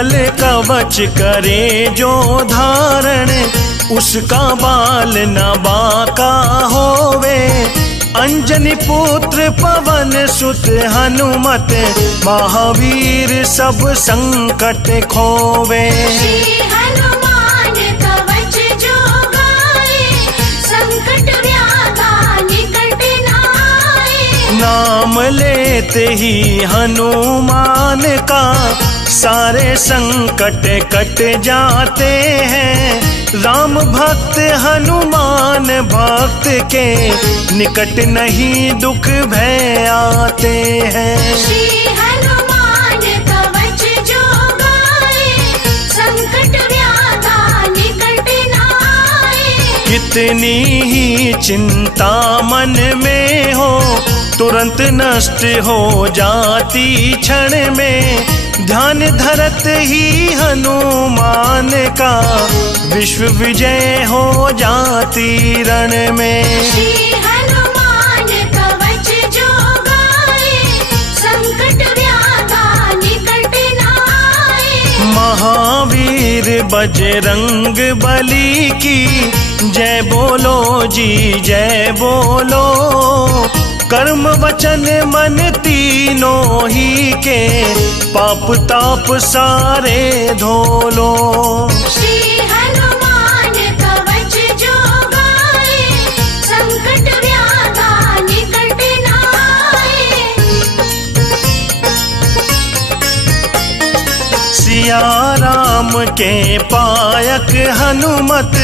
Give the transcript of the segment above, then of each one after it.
मंगल कवच करे जो धारण, उसका बाल न बाका होवे। अंजनी पुत्र पवन सुत हनुमत, महावीर सब संकट खोवे। श्री हनुमान कवच जो गाए, संकट व्याधा निकट न आए। नाम लेते ही हनुमान का, सारे संकट कट जाते हैं। राम भक्त हनुमान भक्त के, निकट नहीं दुख भय आते हैं। श्री हनुमान कवच जो गाए, संकट व्याधा निकट न आए। कितनी ही चिंता मन में हो, तुरंत नष्ट हो जाती क्षण में। ध्यान धरत ही हनुमान का, विश्व विजय हो जाती रण में। श्री हनुमान कवच जो गाए, संकट व्याधा निकट न आए। महावीर बजरंग बली की, जय बोलो जी जय बोलो। कर्म वचन मन तीनों ही के, पाप ताप सारे धोलो। श्री हनुमान कवच जो गाए, संकट व्याधा निकट न आए। सिया राम के पायक हनुमत,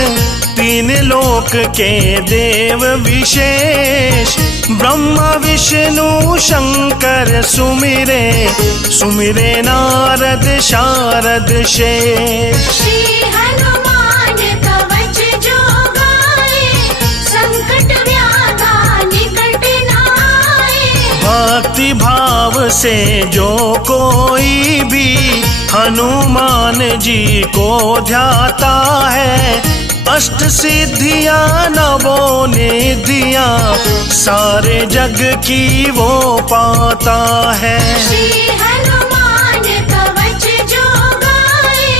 तीन लोक के देव विशेष। ब्रह्मा विष्णु शंकर सुमिरे, सुमिरे नारद शारद शेष। श्री हनुमान कवच जो गाए, संकट व्याधा निकट न आए। भक्ति भाव से जो कोई भी, हनुमान जी को ध्याता है। अष्ट सिद्धियां नवो निधियां, सारे जग की वो पाता है। श्री हनुमान कवच जो गाए,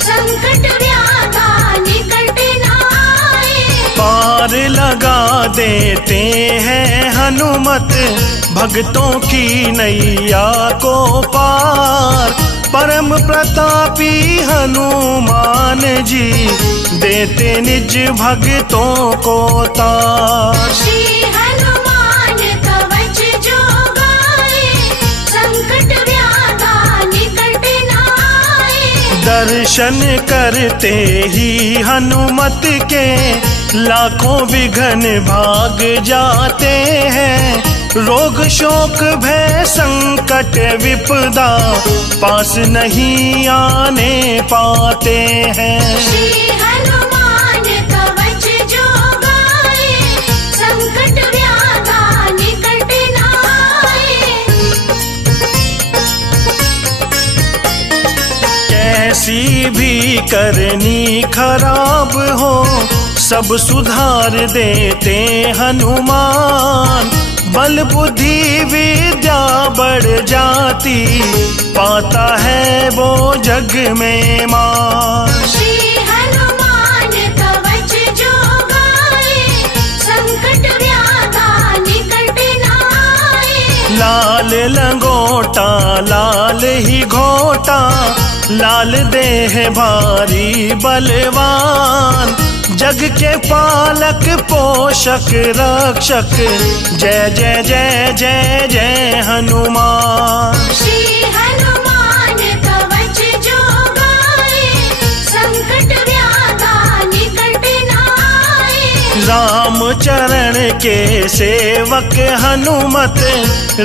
संकट व्याधा निकट न आए। पार लगा देते हैं हनुमत, भक्तों की नैया को पार। परम प्रतापी हनुमान जी, देते निज भक्तों को तार। श्री हनुमान कवच जो गाए, संकट व्याधा निकट न आए। दर्शन करते ही हनुमत के, लाखों विघ्न भाग जाते हैं। रोग शोक भय संकट विपदा, पास नहीं आने पाते हैं। श्री हनुमान कवच जो गाए, संकट व्याधा निकट न आए। कैसी भी करनी खराब हो, सब सुधार देते हनुमान। बल बुद्धि विद्या बढ़ जाती, पाता है वो जग में मान। श्री हनुमान कवच जो गाए, संकट व्याधा निकट न आए। लाल लंगोटा लाल ही घोटा, लाल देह भारी बलवान। जग के पालक पोषक रक्षक, जय जय जय जय जय हनुमान। श्री हनुमान कवच जो गाए, संकट व्याधा निकट न आए। राम चरण के सेवक हनुमत,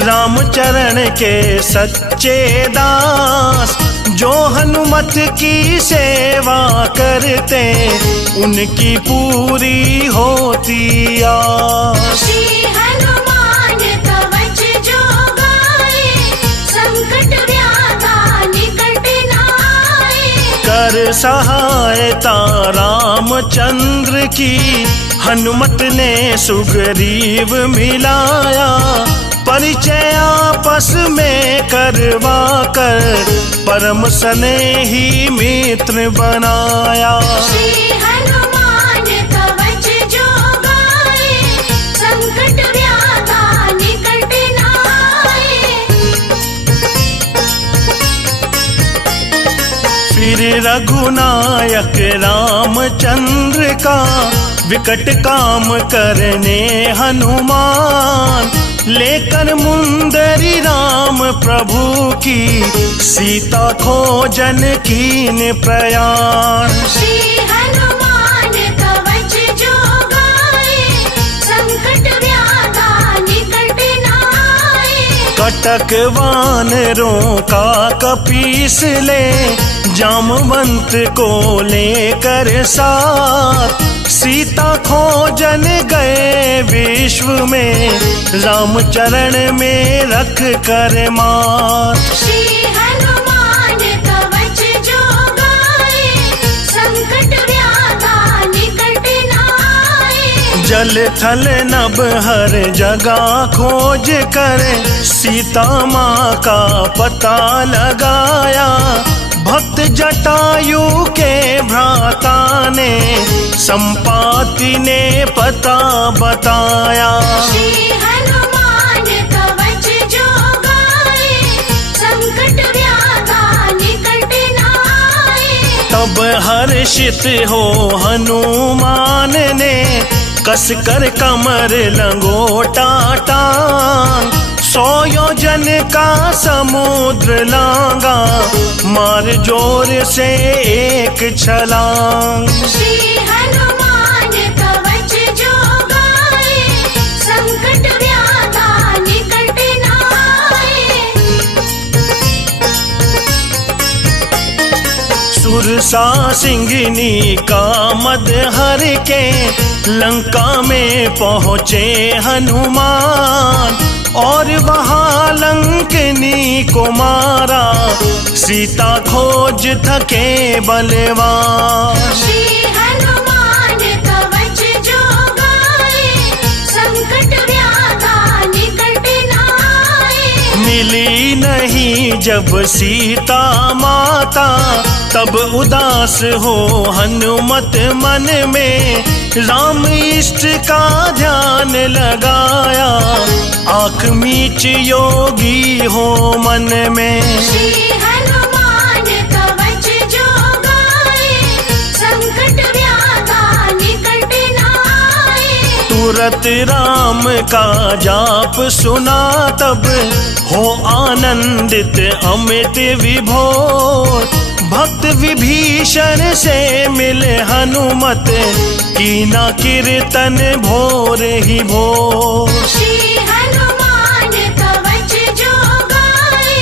राम चरण के सच्चे दास। जो हनुमत की सेवा करते, उनकी पूरी होती आस। श्री हनुमान कवच जो गाए, संकट व्याधा निकट न आए। कर सहायता रामचंद्र की, हनुमत ने सुग्रीव मिलाया। परिचय आपस में करवा कर परम स्नेही मित्र बनाया। श्री हनुमान कवच जो गाए, संकट व्याधा निकट न आए। फिर रघुनायक रामचंद्र का विकट काम करने हनुमान, लेकर मुंदरी राम प्रभु की सीता खोजन कीन प्रयाण। श्री हनुमान कवच जो गाए, संकट व्याधा निकट न आए। कटक वानरों का कपीस ले, जामवंत को लेकर साथ, सीता खोजन गए विश्व में, रामचरण में रख कर मात। श्री हनुमान कवच जो गाए, संकट व्याधा निकट न आए। जल थल नभ हर जगह खोज कर सीता माँ का पता लगाया, भक्त जटायु के भ्राता ने संपाति ने पता बताया। श्री हनुमान कवच जो गाए, संकट व्याधा निकट न आए। तब हर्षित हो हनुमान ने, कस कर कमर लंगोटा टांग, 100 योजन का समुद्र लांगा, मार जोर से एक छलांग। श्री हनुमान कवच जो गाए, संकट व्याधा निकट न आए। सुरसा सिंगिनी का मद हर के, लंका में पहुँचे हनुमान, और वहाँ लंकनी को मारा, सीता खोज थके बलवान। श्री हनुमान कवच जो गाए, संकट व्याधा निकट न आए। मिली नहीं जब सीता माता, तब उदास हो हनुमत मन में, राम इष्ट का ध्यान लगाया, आँख मीच योगी हो मन में। श्री हनुमान कवच जो गाए, संकट व्याधा निकट न आए। तुरत राम का जाप सुना तब, हो आनंदित अमित विभोर, भक्त विभीषण से मिले हनुमत, कीना कीर्तन भोर ही भोर। श्री हनुमान कवच जो गाए,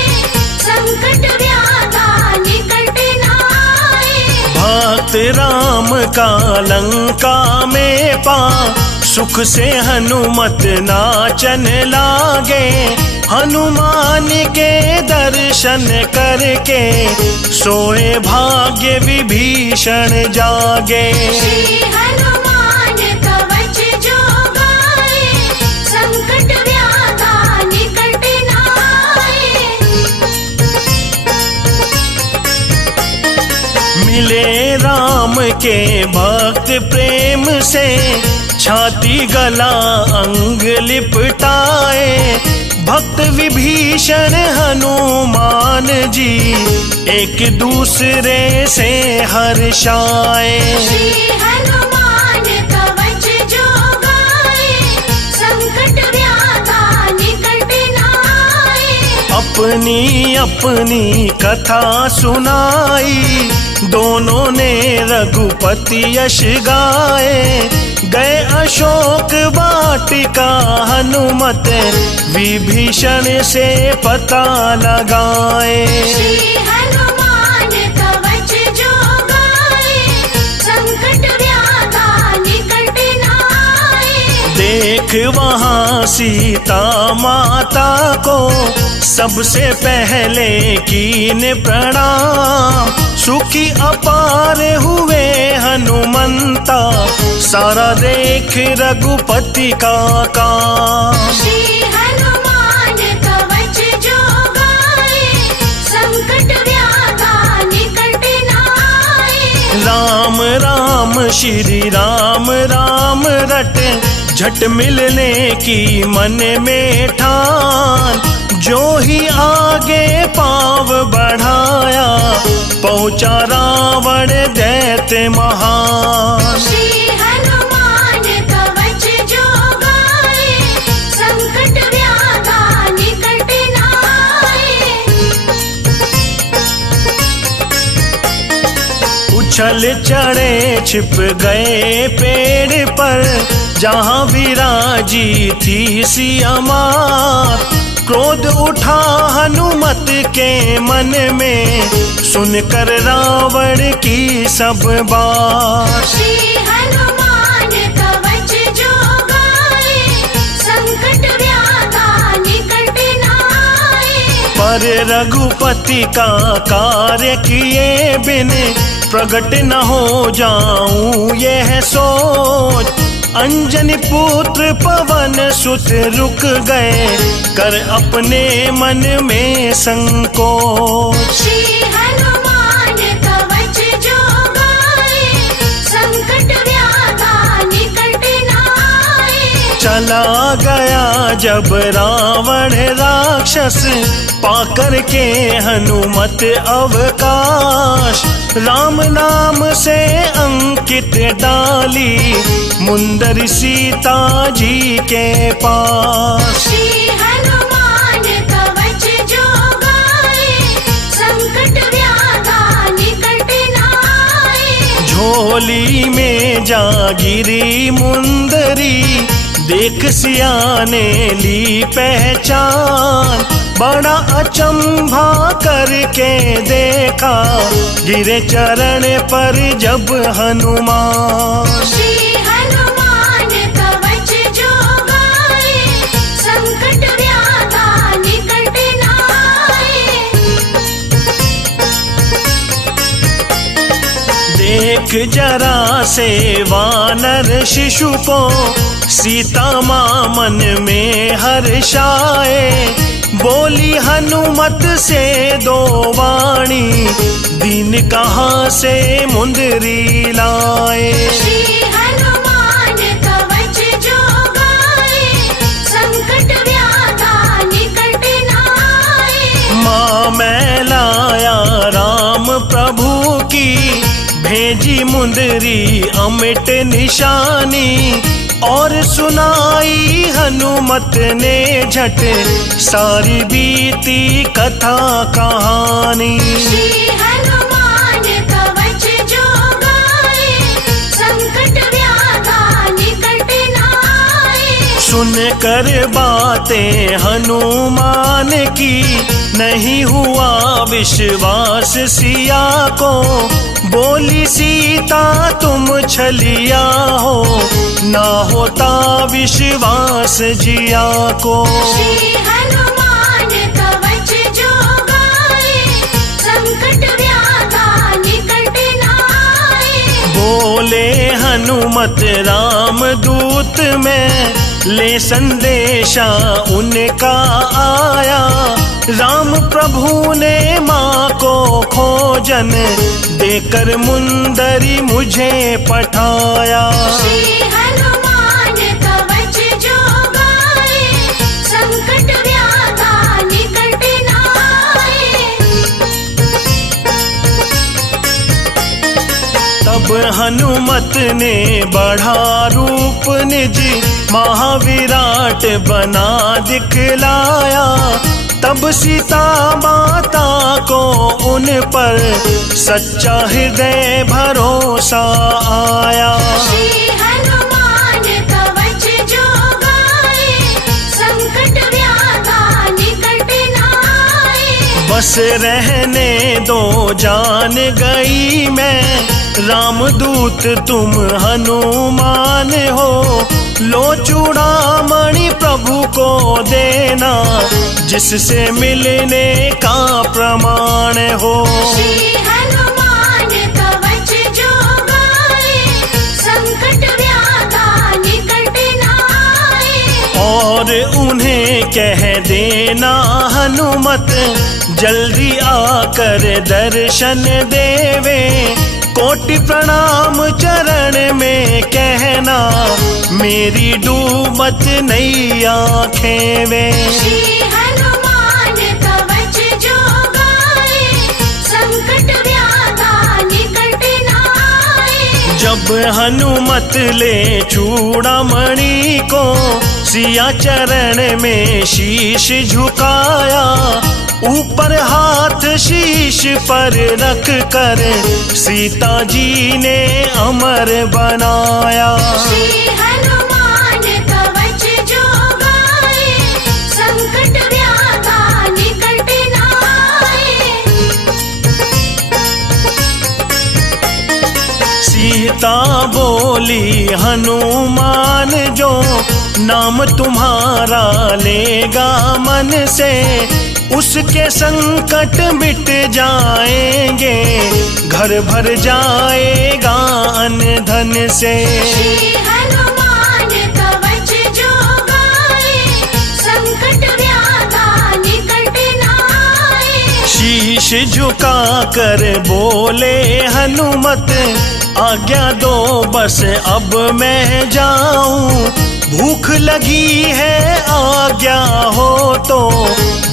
संकट व्याधा निकट न आए। भक्त राम का लंका में पा, सुख से हनुमत नाचन लागे, हनुमान के दर्शन करके, सोए भाग्य विभीषण जागे। श्री हनुमान कवच जो गाए, संकट व्याधा निकट न आए। मिले राम के भक्त प्रेम से, छाती गला अंग लिपटाए, भक्त विभीषण हनुमान जी, एक दूसरे से हर्षाए। श्री हनुमान कवच जो गाए, संकट व्याधा निकट न आए। अपनी अपनी कथा सुनाई, दोनों ने रघुपति यश गाए, गए अशोक वाटिका हनुमत, विभीषण से पता लगाए। श्री हनुमान कवच जो गाए, संकट व्याधा निकट न आए। देख वहाँ सीता माता को, सबसे पहले कीन प्रणाम, सुखी अपार हुए हनुमंता, सारा देख रघुपति का काम। श्री हनुमान श्री राम राम रटे, झट मिलने की मन में ठान। जो ही आगे पाँव बढ़ाया, पहुँचा रावण दैत्य महान। श्री हनुमान कवच जो गाए, संकट व्याधा निकट नाए। उछल चढ़े छिप गए पेड़ पर, जहाँ विराजी थी सिया मात। क्रोध उठा हनुमत के मन में, सुनकर रावण की सब बात। श्री हनुमान कवच जो गाए, संकट व्याधा निकट नाए। पर रघुपति का कार्य किए बिन, प्रगट न हो जाऊं यह सोच। अंजनी पुत्र पवन सुत रुक गए, कर अपने मन में संकोच। श्री हनुमान कवच जो गाए, संकट व्याधा निकट नाए। चला गया जब रावण राक्षस, पाकर के हनुमत अवकाश। राम नाम से अंकित डाली, मुंदर सीता जी के पास। श्री हनुमान कवच जो गाए, संकट व्याधा निकट नाए। झोली में जागिरी मुंदरी, देख सिया ने ली पहचान। बड़ा अचंभा करके देखा, गिरे चरण पर जब हनुमान। श्री हनुमान कवच जो गाए, संकट व्याधा निकट नाए। देख जरा से वानर शिशु को, सीता माँ मन में हर्षाए। बोली हनुमत से दो वाणी, दीन कहाँ से मुंदरी लाए। श्री हनुमान कवच जो गाए, संकट व्याधा निकट नाए। माँ मैं लाया राम प्रभु की, भेजी मुंदरी अमिट निशानी। और सुनाई हनुमत ने झट, सारी बीती कथा कहानी। श्री हनुमान कवच जो गाए, संकट व्याधा निकट नाए। सुन कर बातें हनुमान की, नहीं हुआ विश्वास सिया को। बोली सीता तुम छलिया हो, ना होता विश्वास जिया को। श्री हनुमान कवच जो गाए, संकट व्याधा निकट नाए। बोले हनुमत राम दूत में, ले संदेशा उनका आया। राम प्रभु ने माँ को खोजन, देकर मुंदरी मुझे पठाया। श्री हनुमान कवच जो गाए, संकट व्याधा निकट नाए। तब हनुमत ने बढ़ा रूप निज, महाविराट बना दिखलाया। तब सीता माता को उन पर, सच्चा हृदय भरोसा आया। श्री हनुमान कवच जो गाए, संकट व्याधा निकट नाए। बस रहने दो जान गई मैं, रामदूत तुम हनुमान हो। लो चूड़ामणि प्रभु को देना, जिससे मिलने का प्रमाण हो। श्री हनुमान कवच जो गाए, संकट व्याधा निकट नाए। और उन्हें कह देना हनुमत, जल्दी आकर दर्शन देवे। कोटि प्रणाम चरण में कहना, मेरी डूबत नई आँखें वे। श्री हनुमान कवच जो गाए, संकट व्याधा निकट न आए। जब हनुमत ले चूड़ामणि को, सिया चरण में शीश झुकाया, ऊपर हाथ शीश पर रख कर सीता जी ने अमर बनाया। श्री हनुमान कवच जो गाए, संकट व्याधा निकट न आए। सीता बोली हनुमान जो, नाम तुम्हारा लेगा मन से, उसके संकट मिट जाएंगे, घर भर जाएगा अन्न धन से। श्री हनुमान कवच जो गाए, संकट व्याधा निकट न आए। शीश झुका कर बोले हनुमत, आज्ञा दो बस अब मैं जाऊं, भूख लगी है आज्ञा हो तो,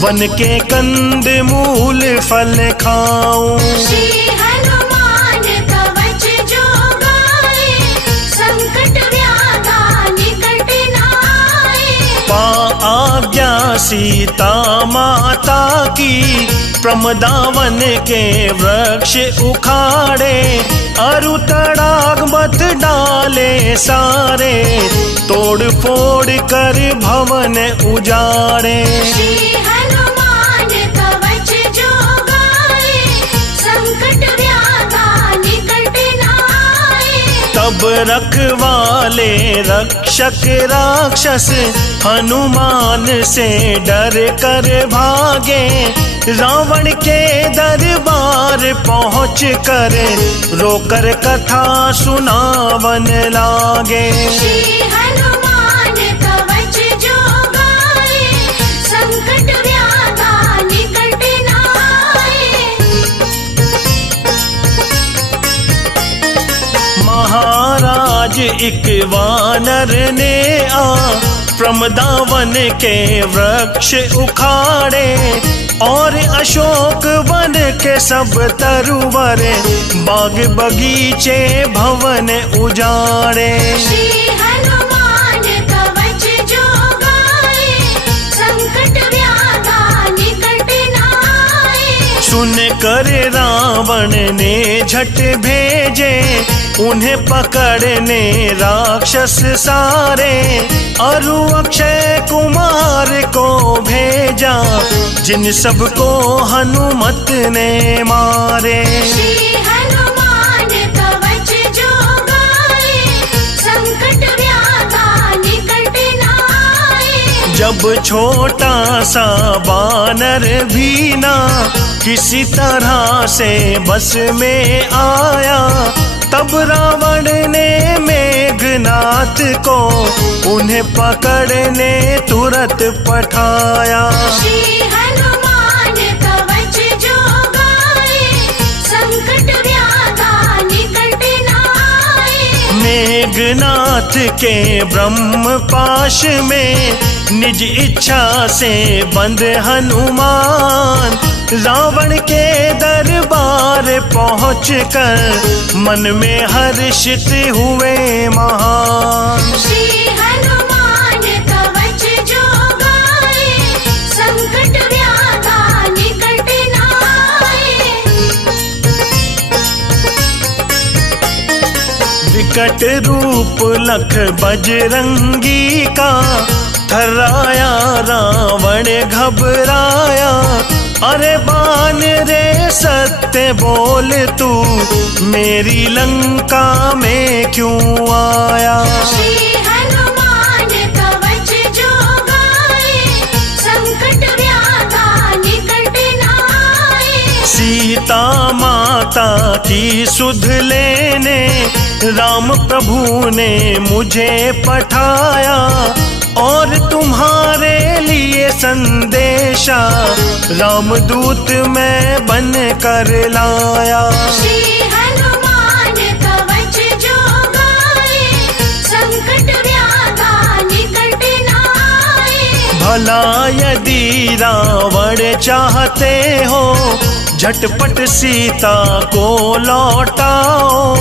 वन के कंद मूल फल खाऊं। श्री हनुमान कवच जो गाए, संकट व्याधा निकट न आए। पा आज्ञा सीता माता की, प्रमदावन के वृक्ष उखाड़े, अरु तड़ाग मत डाले सारे, तोड़ फोड़ कर भवन उजाड़े। श्री हनुमान कवच जो गाए, संकट व्याधा निकट न आए। तब रखवाले रक्षक राक्षस, हनुमान से डर कर भागे, रावण के दरबार पहुँच कर रोकर कथा सुनावन लागे। श्री हनुमान कवच जो गाए, संकट व्याधा निकट न आए। महाराज एक वानर ने प्रमदावन के वृक्ष उखाड़े, और अशोक वन के सब तरुवर, बाग बगीचे भवन उजाड़े। श्री हनुमान कवच जो गाए, संकट व्याधा निकट न आए। सुन कर रावण ने झट भेजे, उन्हें पकड़ने राक्षस सारे, अरु अक्षय कुमार को भेजा, जिन सबको हनुमत ने मारे। श्री हनुमान कवच जो गाए, संकट व्याधा निकट न आए। जब छोटा सा बानर भी ना किसी तरह से बस में आया, तब रावण ने मेघनाथ को उन्हें पकड़ने तुरंत पठाया। श्री हनुमान कवच जो गाए, संकट व्याधा निकट न आए। मेघनाथ के ब्रह्म पाश में निज इच्छा से बंद हनुमान, रावण के दरबार पहुंचकर मन में हर्षित हुए महान। श्री हनुमान कवच जो गाए, संकट व्याधा निकट न आए। विकट रूप लख बजरंगी का, थर्राया रावण घबराया, अरे बान रे सत्य बोल तू, मेरी लंका में क्यों आया। श्री हनुमान कवच जो गाए, संकट व्याधा निकट न आए। सीता माता की सुध लेने राम प्रभु ने मुझे पठाया, और तुम्हारे लिए संदेशा रामदूत मैं बन कर लाया। श्री हनुमान भला यदि रावण चाहते हो झटपट सीता को लौटाओ,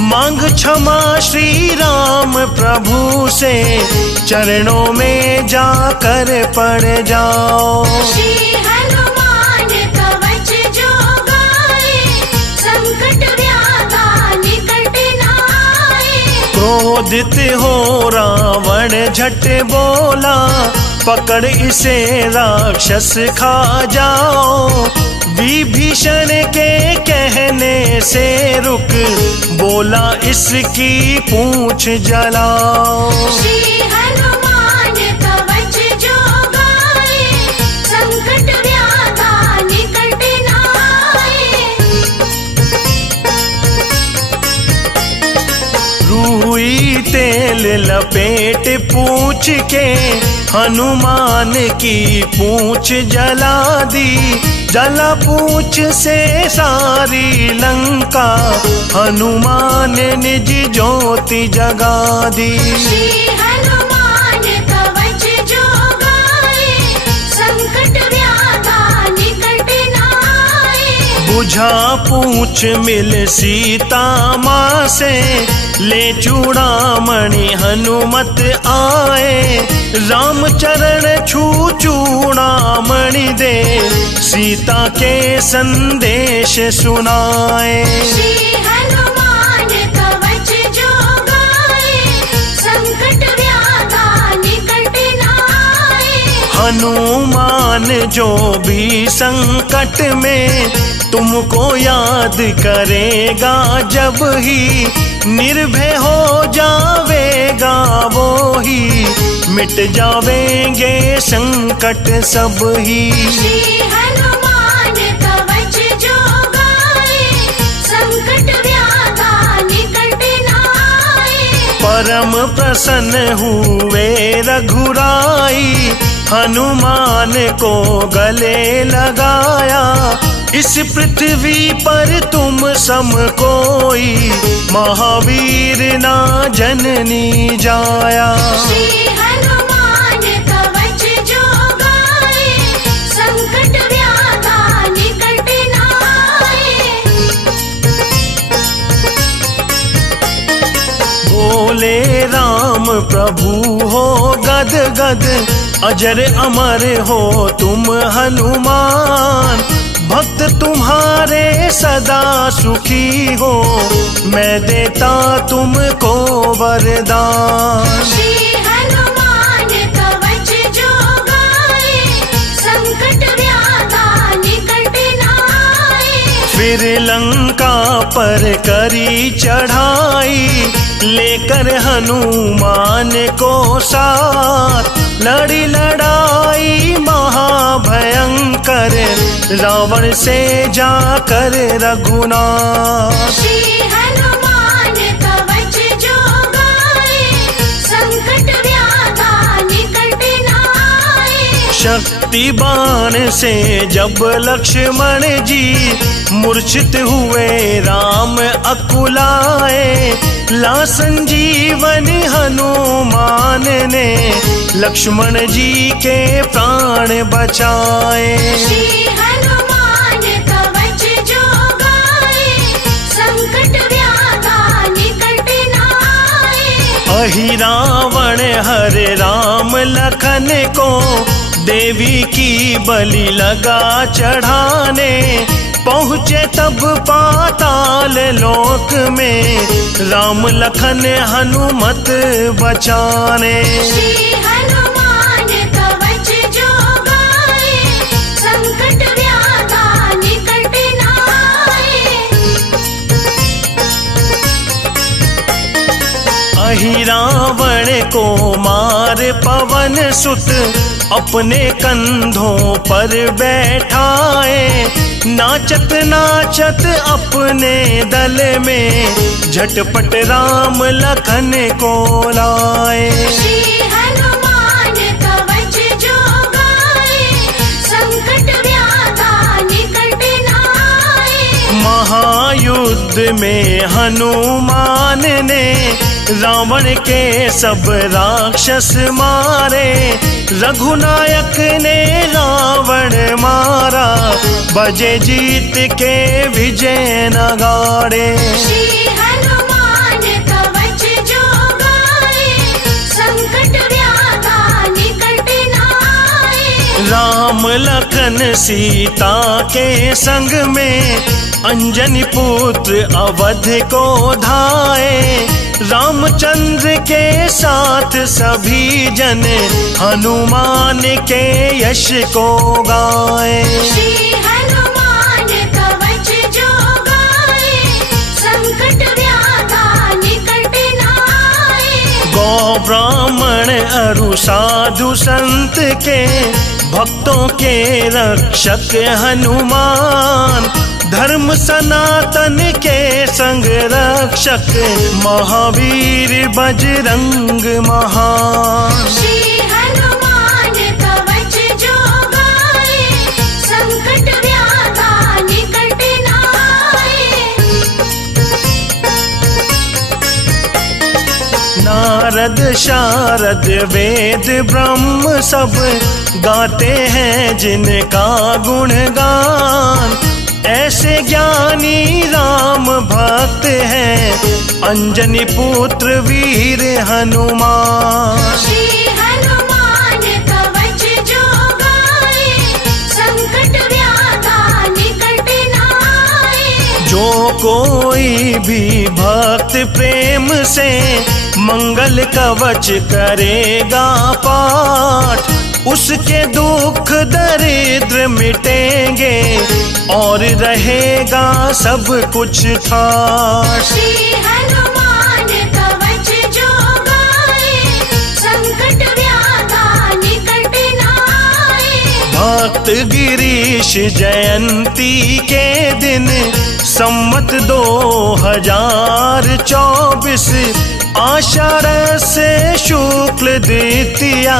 मांग क्षमा श्री राम प्रभु से, चरणों में जाकर पड़ जाओ। श्री हनुमान कवच जो गाए, संकट व्याधा निकट न आए। क्रोधित हो रावण झट बोला, पकड़ इसे राक्षस खा जाओ। विभीषण के कहने से रुक, बोला इसकी पूंछ जलाओ। श्री हनुमान कवच जो गाए, संकट व्याधा निकट न आए। रुई तेल लपेट पूंछ के, हनुमान की पूंछ जला दी। जला पूंछ से सारी लंका, हनुमान निज ज्योति जगा दी। श्री हनुमान कवच जो गाए, संकट व्याधा निकट न आए। बुझा पूंछ मिल सीता माँ से, ले चूड़ामणि हनुमत आए। राम चरण छू चूड़ामणि दे, सीता के संदेश सुनाए। श्री हनुमान कवच जो गाए, संकट व्याधा निकट न आए। हनुमान जो भी संकट में तुमको याद करेगा, जब ही निर्भय हो जावेगा वो ही, मिट जावेंगे संकट सब ही। श्री हनुमान कवच जो गाए, संकट व्याधा निकट न आए। परम प्रसन्न हुए रघुराई, हनुमान को गले लगाया। इस पृथ्वी पर तुम सम कोई, महावीर ना जननी जाया। श्री हनुमान कवच जो गाए, संकट व्याधा निकट न आए। बोले राम प्रभु हो गद गद, अजर अमर हो तुम हनुमान। भक्त तुम्हारे सदा सुखी हो, मैं देता तुमको वरदान। श्री हनुमान कवच जो गाए, संकट व्याधा निकट न आए। फिर लंका पर करी चढ़ाई, लेकर हनुमान को साथ। लड़ी लड़ाई महाभयंकर, रावण से जाकर रघुनाथ। श्री हनुमान कवच जो गाए, संकट व्याधा निकट न आए। शक्ति बाण से जब लक्ष्मण जी मूर्छित हुए, राम अकुलाए। ला संजीवन हनुमान ने, लक्ष्मण जी के प्राण बचाए। श्री हनुमान कवच जो गाए, संकट व्याधा निकट न आए। अहि रावण हरे राम लखन को, देवी की बलि लगा चढ़ाने। पहुँचे तब पाताल लोक में, राम लखन हनुमत बचाने। श्री हनुमान कवच जो गाए, संकट व्याधा निकट न आए। अहि रावण को मार पवन सुत, अपने कंधों पर बैठाए। नाचत नाचत अपने दल में, झटपट राम लखन को लाए। श्री हनुमान कवच जो गाए, संकट व्याधा निकट न आए। महायुद्ध में हनुमान ने, रावण के सब राक्षस मारे। रघुनायक ने रावण मारा, बजे जीत के विजय नगाड़े। श्री हनुमान कवच जो गाए, संकट व्याधा निकट न आए। राम लखन सीता के संग में, अंजनी पुत्र अवध को धाए। रामचंद्र के साथ सभी जन, हनुमान के यश को गाए। श्री हनुमान कवच जो गाए, संकट व्याधा निकट न आए। गौ ब्राह्मण अरु साधु संत के, भक्तों के रक्षक हनुमान। धर्म सनातन के संग रक्षक, महावीर बजरंग महान। श्री हनुमान कवच जो गाए, संकट व्याधा निकट न आए। नारद शारद वेद ब्रह्म सब, गाते हैं जिनका गुणगान। ऐसे ज्ञानी राम भक्त हैं, अंजनी पुत्र वीर हनुमान। श्री हनुमान कवच जो गाए, संकट व्याधा निकट न आए। जो कोई भी भक्त प्रेम से, मंगल कवच करेगा पाठ। उसके दुख दरिद्र मिटेंगे, और रहेगा सब कुछ ठाठ। श्री हनुमान कवच जो गाए, संकट व्याधा निकट न आए। भक्त गिरीश जयंती के दिन, सम्मत 2024, आषाढ़ से शुक्ल द्वितीया,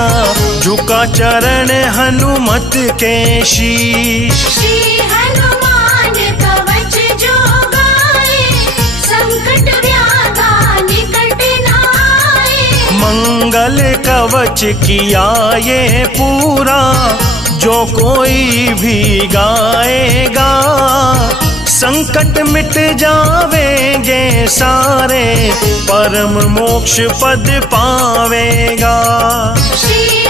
झुका चरण हनुमत के शीश। श्री हनुमान कवच जो गाए, संकट व्याधा निकट न आए। मंगल कवच किया ये पूरा, जो कोई भी गाएगा। संकट मिट जावेंगे सारे, परम मोक्ष पद पावेगा। श्री